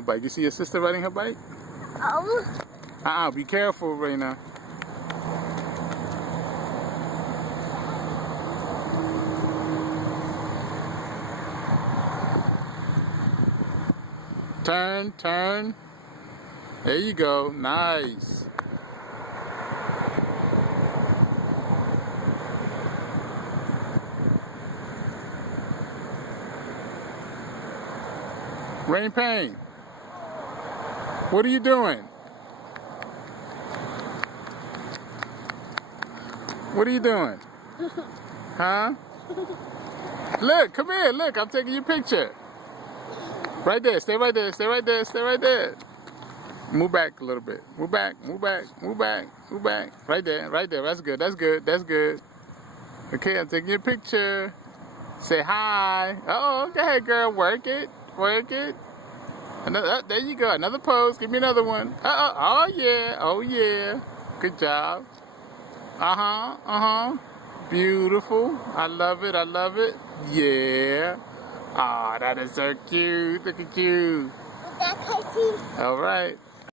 her bike. You see your sister riding her bike? Oh. Be careful, Raina. Turn, turn. There you go. Nice. Rain Payne, what are you doing? What are you doing? Huh? Look, come here, look, I'm taking your picture. Right there, stay right there, stay right there, stay right there. Move back a little bit. Move back, move back, move back, move back. Right there, right there. That's good, that's good, that's good. Okay, I'm taking your picture. Say hi. Uh-oh, go ahead, girl, work it, work it. Another, there you go, another pose. Give me another one. Oh yeah, oh yeah. Good job. Beautiful. I love it, I love it. Yeah. Aw, that is so cute. Look at you. Look at Casey. All right.